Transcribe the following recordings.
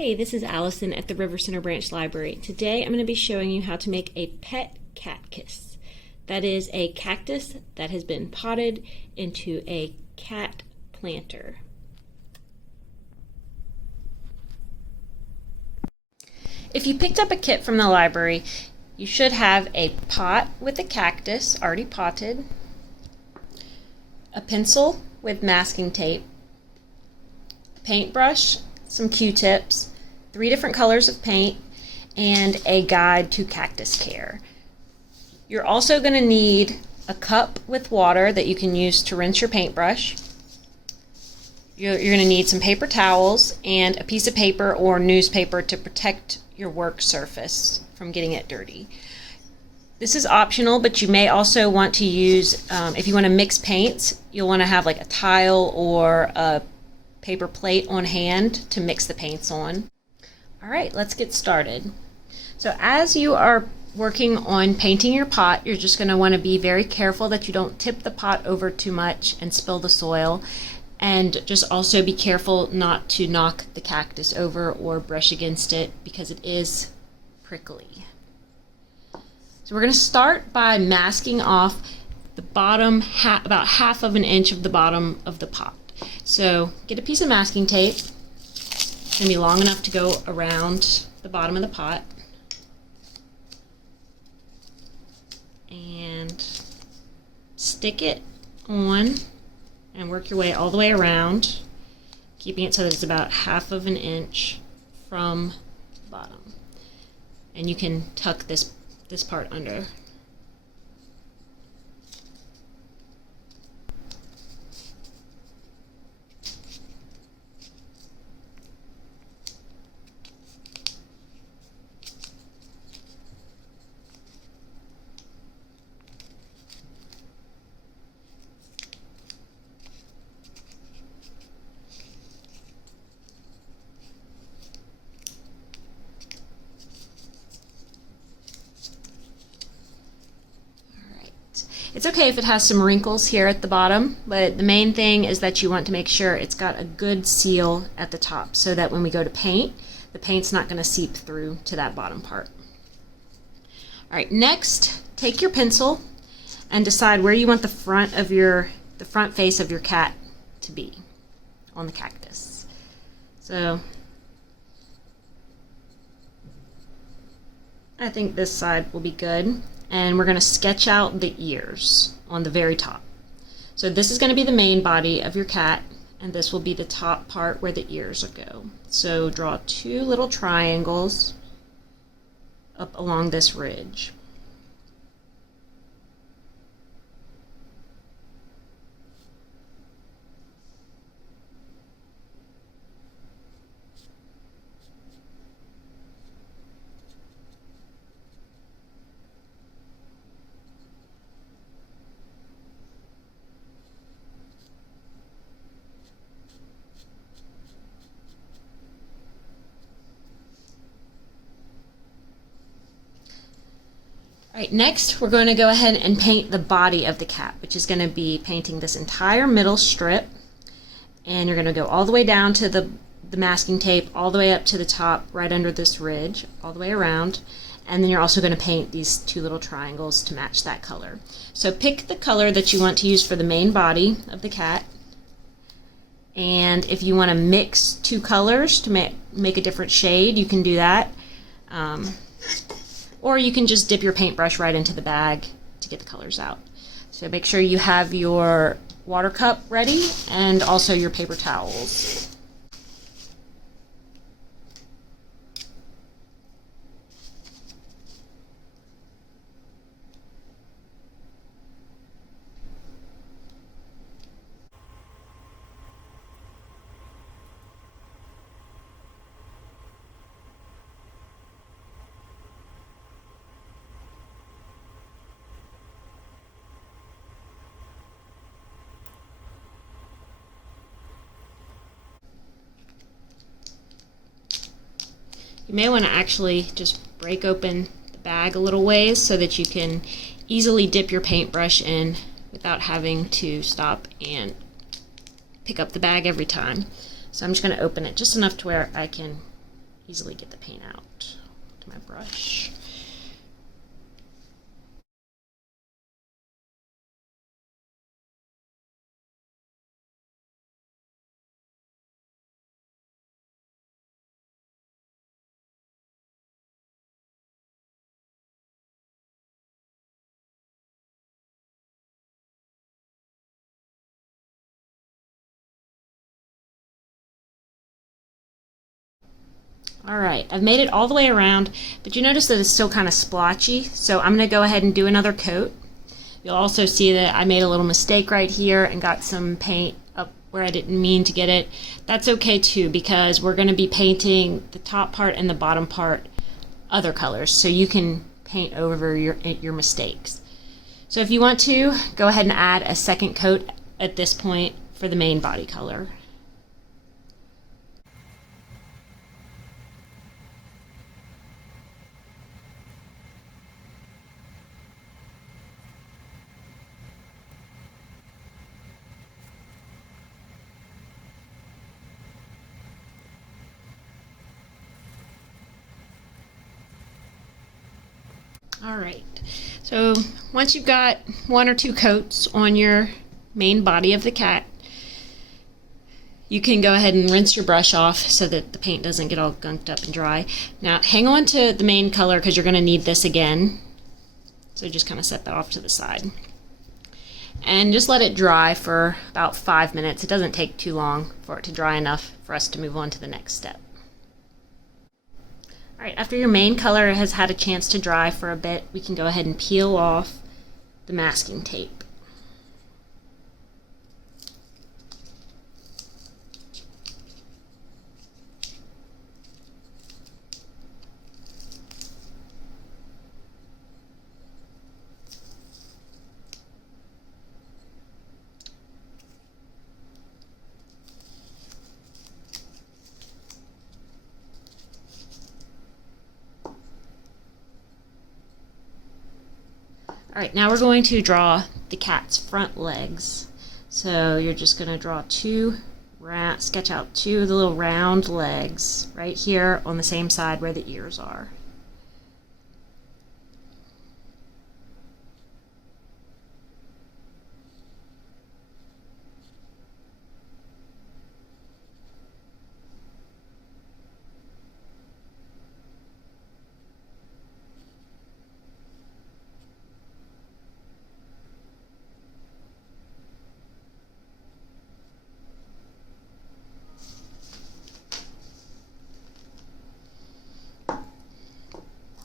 Hey, this is Allison at the River Center Branch Library. Today I'm going to be showing you how to make a pet cat-cus. That is a cactus that has been potted into a cat planter. If you picked up a kit from the library, you should have a pot with a cactus already potted, a pencil with masking tape, a paintbrush, some Q-tips, 3 different colors of paint, and a guide to cactus care. You're also going to need a cup with water that you can use to rinse your paintbrush. You're going to need some paper towels and a piece of paper or newspaper to protect your work surface from getting it dirty. This is optional, but you may also want to use, if you want to mix paints, you'll want to have like a tile or a paper plate on hand to mix the paints on. All right, let's get started. So as you are working on painting your pot, you're just going to want to be very careful that you don't tip the pot over too much and spill the soil, and just also be careful not to knock the cactus over or brush against it because it is prickly. So we're going to start by masking off the bottom, about half of an inch of the bottom of the pot. So get a piece of masking tape. It's going to be long enough to go around the bottom of the pot. And stick it on and work your way all the way around, keeping it so that it's about half of an inch from the bottom. And you can tuck this part under. It's okay if it has some wrinkles here at the bottom, but the main thing is that you want to make sure it's got a good seal at the top so that when we go to paint, the paint's not going to seep through to that bottom part. All right, next, take your pencil and decide where you want the front face of your cat to be on the cactus. So I think this side will be good. And we're going to sketch out the ears on the very top. So this is going to be the main body of your cat, and this will be the top part where the ears go. So draw 2 little triangles up along this ridge. Alright, next we're going to go ahead and paint the body of the cat, which is going to be painting this entire middle strip. And you're going to go all the way down to the masking tape, all the way up to the top, right under this ridge, all the way around. And then you're also going to paint these 2 little triangles to match that color. So pick the color that you want to use for the main body of the cat. And if you want to mix 2 colors to make a different shade, you can do that. Or you can just dip your paintbrush right into the bag to get the colors out. So make sure you have your water cup ready and also your paper towels. You may want to actually just break open the bag a little ways so that you can easily dip your paintbrush in without having to stop and pick up the bag every time. So I'm just going to open it just enough to where I can easily get the paint out to my brush. Alright, I've made it all the way around, but you notice that it's still kind of splotchy, so I'm going to go ahead and do another coat. You'll also see that I made a little mistake right here and got some paint up where I didn't mean to get it. That's okay too, because we're going to be painting the top part and the bottom part other colors, so you can paint over your mistakes. So if you want to, go ahead and add a second coat at this point for the main body color. Alright, so once you've got one or two coats on your main body of the cat, you can go ahead and rinse your brush off so that the paint doesn't get all gunked up and dry. Now hang on to the main color because you're going to need this again. So just kind of set that off to the side. And just let it dry for about 5 minutes. It doesn't take too long for it to dry enough for us to move on to the next step. Alright, after your main color has had a chance to dry for a bit, we can go ahead and peel off the masking tape. Alright, now we're going to draw the cat's front legs. So you're just going to draw sketch out two of the little round legs right here on the same side where the ears are.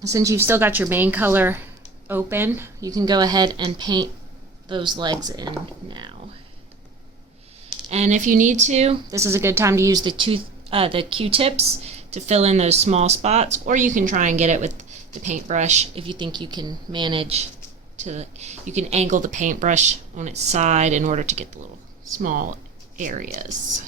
Since you've still got your main color open, you can go ahead and paint those legs in now. And if you need to, this is a good time to use the Q-tips to fill in those small spots, or you can try and get it with the paintbrush if you think you can manage to. You can angle the paintbrush on its side in order to get the little small areas.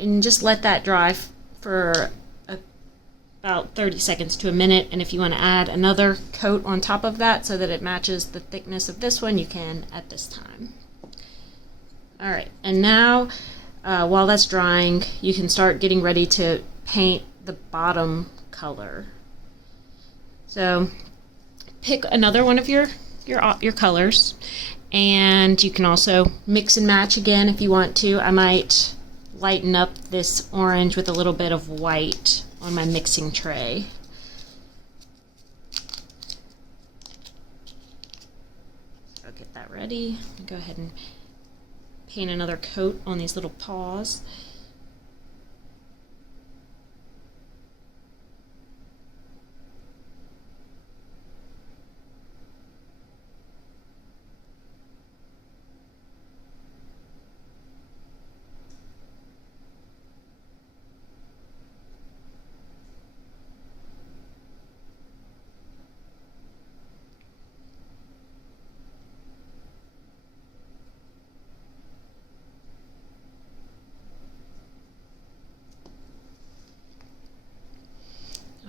And just let that dry for about 30 seconds to a minute, and if you want to add another coat on top of that so that it matches the thickness of this one, you can at this time. Alright, and now while that's drying, you can start getting ready to paint the bottom color. So pick another one of your colors, and you can also mix and match again if you want to. I might lighten up this orange with a little bit of white on my mixing tray. I'll get that ready. Go ahead and paint another coat on these little paws.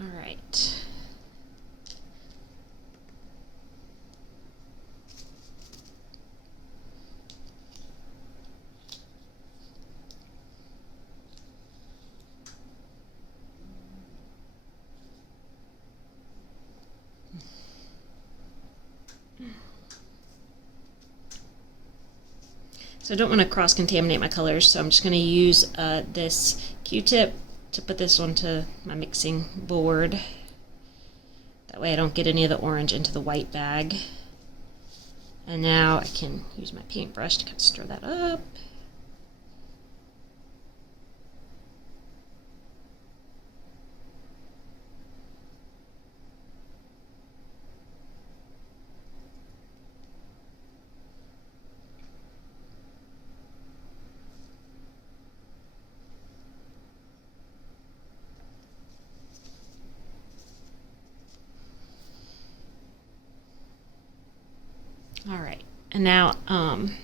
All right. So I don't want to cross-contaminate my colors, so I'm just going to use this Q-tip to put this onto my mixing board. That way I don't get any of the orange into the white bag. And now I can use my paintbrush to kind of stir that up. All right, and now I'm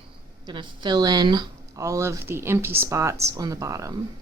gonna fill in all of the empty spots on the bottom.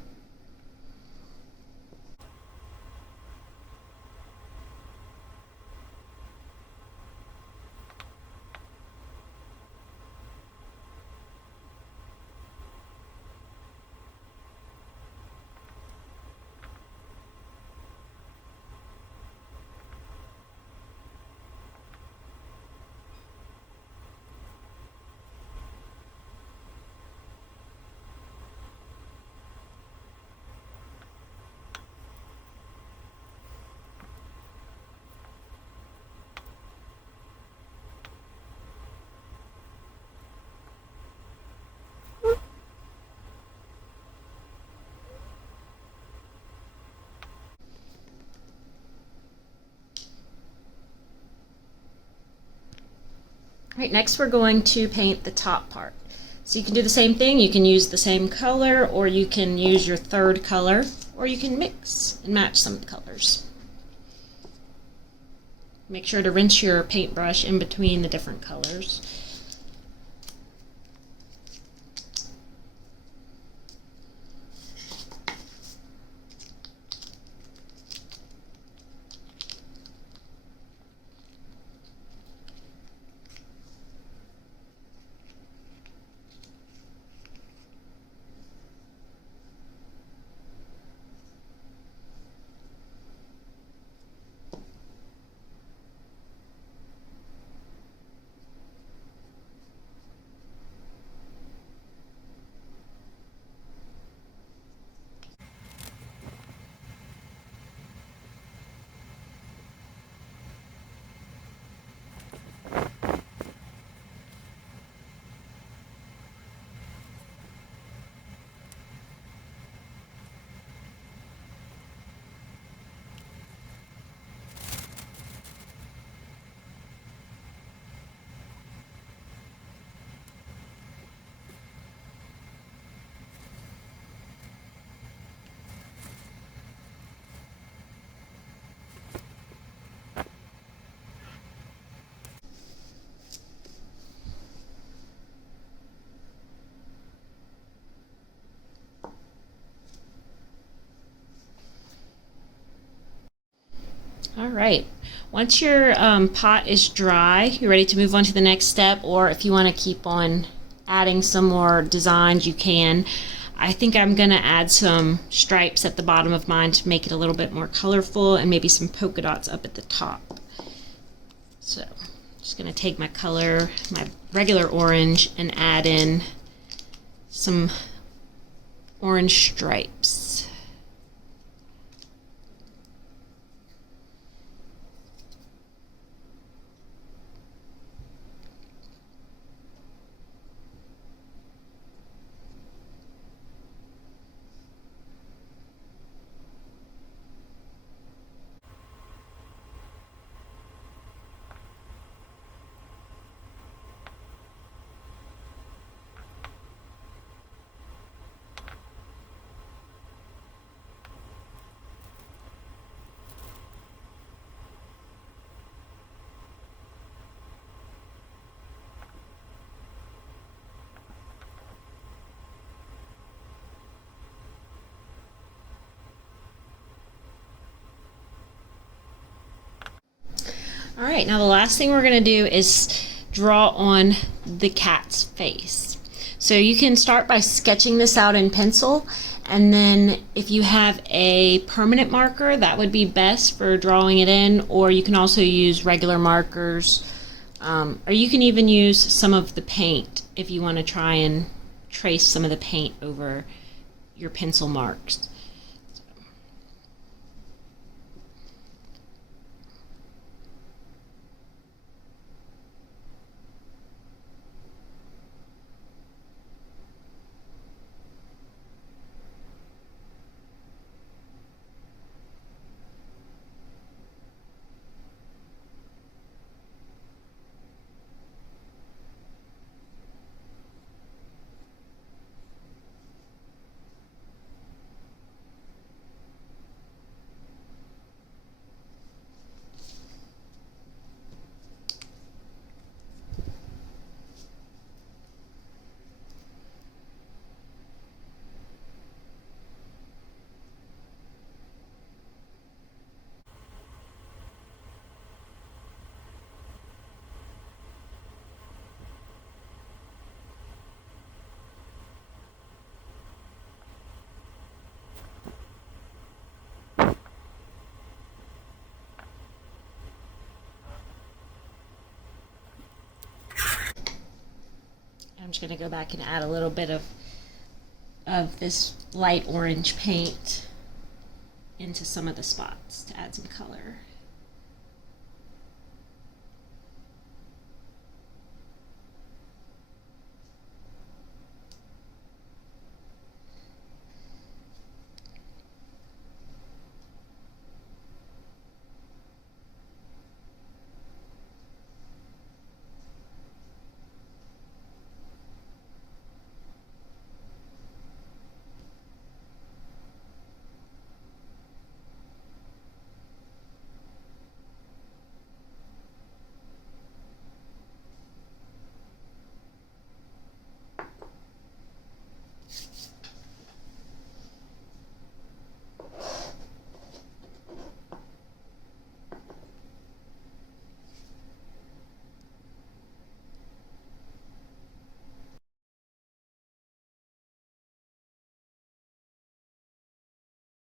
All right, next we're going to paint the top part. So you can do the same thing. You can use the same color, or you can use your third color, or you can mix and match some of the colors. Make sure to rinse your paintbrush in between the different colors. All right, once your pot is dry, you're ready to move on to the next step, or if you want to keep on adding some more designs, you can. I think I'm going to add some stripes at the bottom of mine to make it a little bit more colorful, and maybe some polka dots up at the top. So I'm just going to take my color, my regular orange, and add in some orange stripes. All right, now the last thing we're going to do is draw on the cat's face. So you can start by sketching this out in pencil, and then if you have a permanent marker, that would be best for drawing it in, or you can also use regular markers, or you can even use some of the paint if you want to try and trace some of the paint over your pencil marks. I'm just going to go back and add a little bit of this light orange paint into some of the spots to add some color.